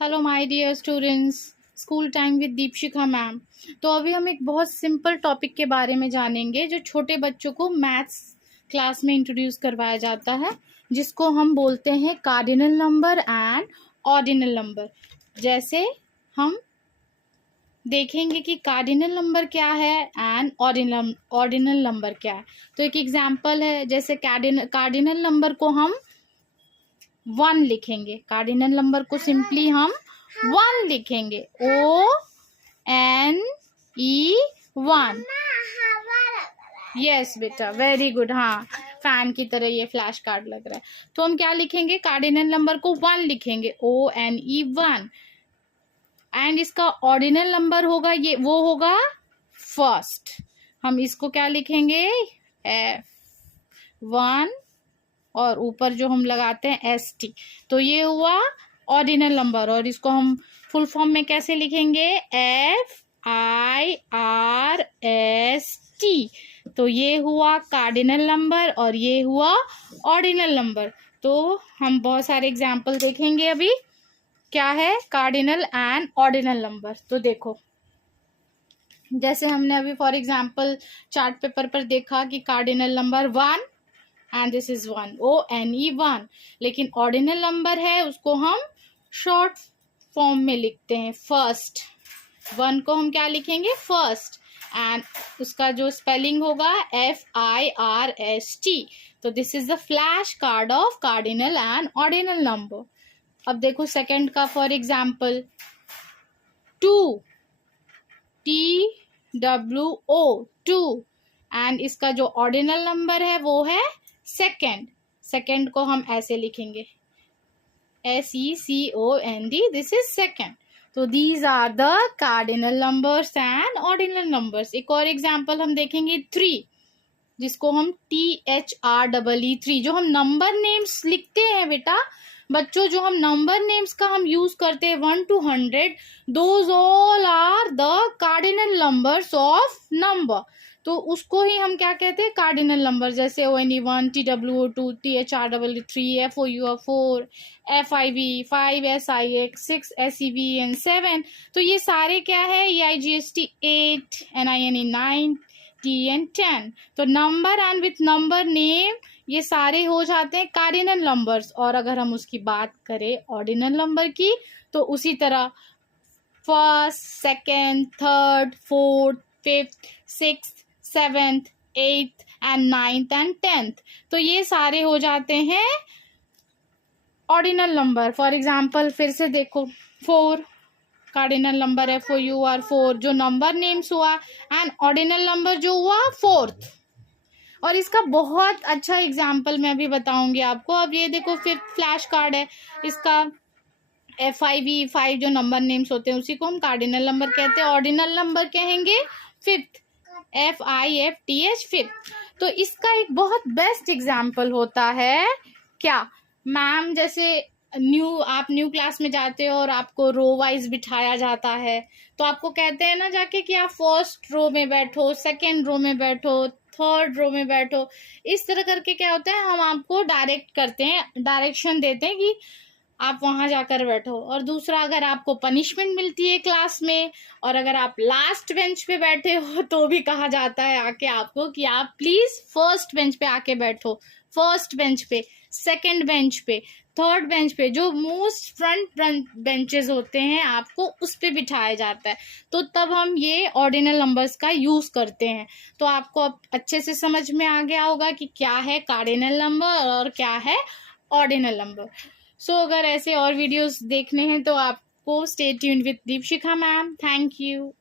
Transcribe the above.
Hello my dear students, school time with Deepshikha ma'am. तो अभी हम एक बहुत सिंपल टॉपिक के बारे में जानेंगे जो छोटे बच्चों को मैथ्स क्लास में इंट्रोड्यूस करवाया जाता है, जिसको हम बोलते हैं cardinal number and ordinal number. जैसे हम देखेंगे कि कार्डिनल नंबर क्या है एंड ऑर्डिनल नंबर क्या है। तो एक एग्जांपल है, जैसे कार्डिनल नंबर को हम 1 लिखेंगे। कार्डिनल नंबर को सिंपली हम 1 लिखेंगे, ONE 1। यस बेटा, वेरी गुड। हाँ, फैन की तरह ये फ्लैश कार्ड लग रहा है। तो हम क्या लिखेंगे? कार्डिनल नंबर को 1 लिखेंगे, ONE 1। एंड इसका ऑर्डिनल नंबर होगा, ये वो होगा फर्स्ट। हम इसको क्या लिखेंगे? F1 और ऊपर जो हम लगाते हैं ST। तो ये हुआ ऑर्डिनल नंबर, और इसको हम फुल फॉर्म में कैसे लिखेंगे? FIRST। तो ये हुआ कार्डिनल नंबर और ये हुआ ऑर्डिनल नंबर। तो हम बहुत सारे एग्जाम्पल देखेंगे अभी क्या है कार्डिनल एंड ऑर्डिनल नंबर। तो देखो, जैसे हमने अभी फॉर एग्जाम्पल चार्ट पेपर पर देखा कि cardinal number 1 and this is 1, ONE 1। लेकिन ऑर्डिनल नंबर है, उसको हम शॉर्ट फॉर्म में लिखते हैं, फर्स्ट। 1 को हम क्या लिखेंगे? फर्स्ट। एंड उसका जो स्पेलिंग होगा FIRST। तो this is the flash card of cardinal and ordinal number. अब देखो सेकंड का, फॉर एग्जाम्पल 2, TWO 2। एंड इसका जो ऑर्डिनल नंबर है वो है सेकेंड। सेकेंड को हम ऐसे लिखेंगे, SECOND। This is second. तो these are the cardinal numbers and ordinal numbers. एक और एग्जांपल हम देखेंगे 3, जिसको हम THREE 3। जो हम नंबर नेम्स लिखते हैं बेटा बच्चों, जो हम नंबर नेम्स का हम यूज करते हैं 1 to 100, those all are the cardinal numbers of number. तो उसको ही हम क्या कहते हैं? Cardinal number. जैसे ONE 1, TWO 2, THREE 3, FOUR 4, FIV 5, SIX 6, SEV and 7। तो ये सारे क्या है? EIGST 8, NINE 9, TN 10। तो number and with number name ये सारे हो जाते हैं कार्डिनल नंबर्स। और अगर हम उसकी बात करें ऑर्डिनल नंबर की, तो उसी तरह first, second, third, fourth, fifth, sixth, 7th, 8th and 9th and 10th। तो ये सारे हो जाते हैं ऑर्डिनल नंबर। फॉर एग्जाम्पल फिर से देखो, 4 कार्डिनल नंबर है, FOUR 4 जो नंबर नेम्स हुआ, एंड ऑर्डिनल नंबर जो हुआ 4th। और इसका बहुत अच्छा एग्जाम्पल मैं भी बताऊंगी आपको। अब ये देखो 5th फ्लैश कार्ड है, इसका FIV 5 जो नंबर नेम्स होते हैं उसी को हम कार्डिनल नंबर कहते हैं। ऑर्डिनल नंबर कहेंगे 5th, FIFTH 5th। तो इसका एक बहुत बेस्ट एग्जाम्पल होता है क्या मैम, जैसे आप न्यू क्लास में जाते हो और आपको रो वाइज बिठाया जाता है, तो आपको कहते हैं ना जाके कि आप फर्स्ट रो में बैठो, सेकेंड रो में बैठो, थर्ड रो में बैठो। इस तरह करके क्या होता है, हम आपको डायरेक्ट करते हैं, डायरेक्शन देते हैं कि आप वहां जाकर बैठो। और दूसरा, अगर आपको पनिशमेंट मिलती है क्लास में और अगर आप लास्ट बेंच पे बैठे हो, तो भी कहा जाता है आके आपको कि आप प्लीज फर्स्ट बेंच पे आके बैठो। फर्स्ट बेंच पे, सेकंड बेंच पे, थर्ड बेंच पे, जो मोस्ट फ्रंट बेंचेस होते हैं आपको उस पे बिठाया जाता है। तो तब हम ये ऑर्डिनल नंबर्स का यूज करते हैं। तो आपको अब अच्छे से समझ में आ गया होगा कि क्या है कार्डिनल नंबर और क्या है ऑर्डिनल नंबर। सो अगर ऐसे और वीडियोस देखने हैं तो आपको stay tuned with Deepshikha ma'am. Thank you.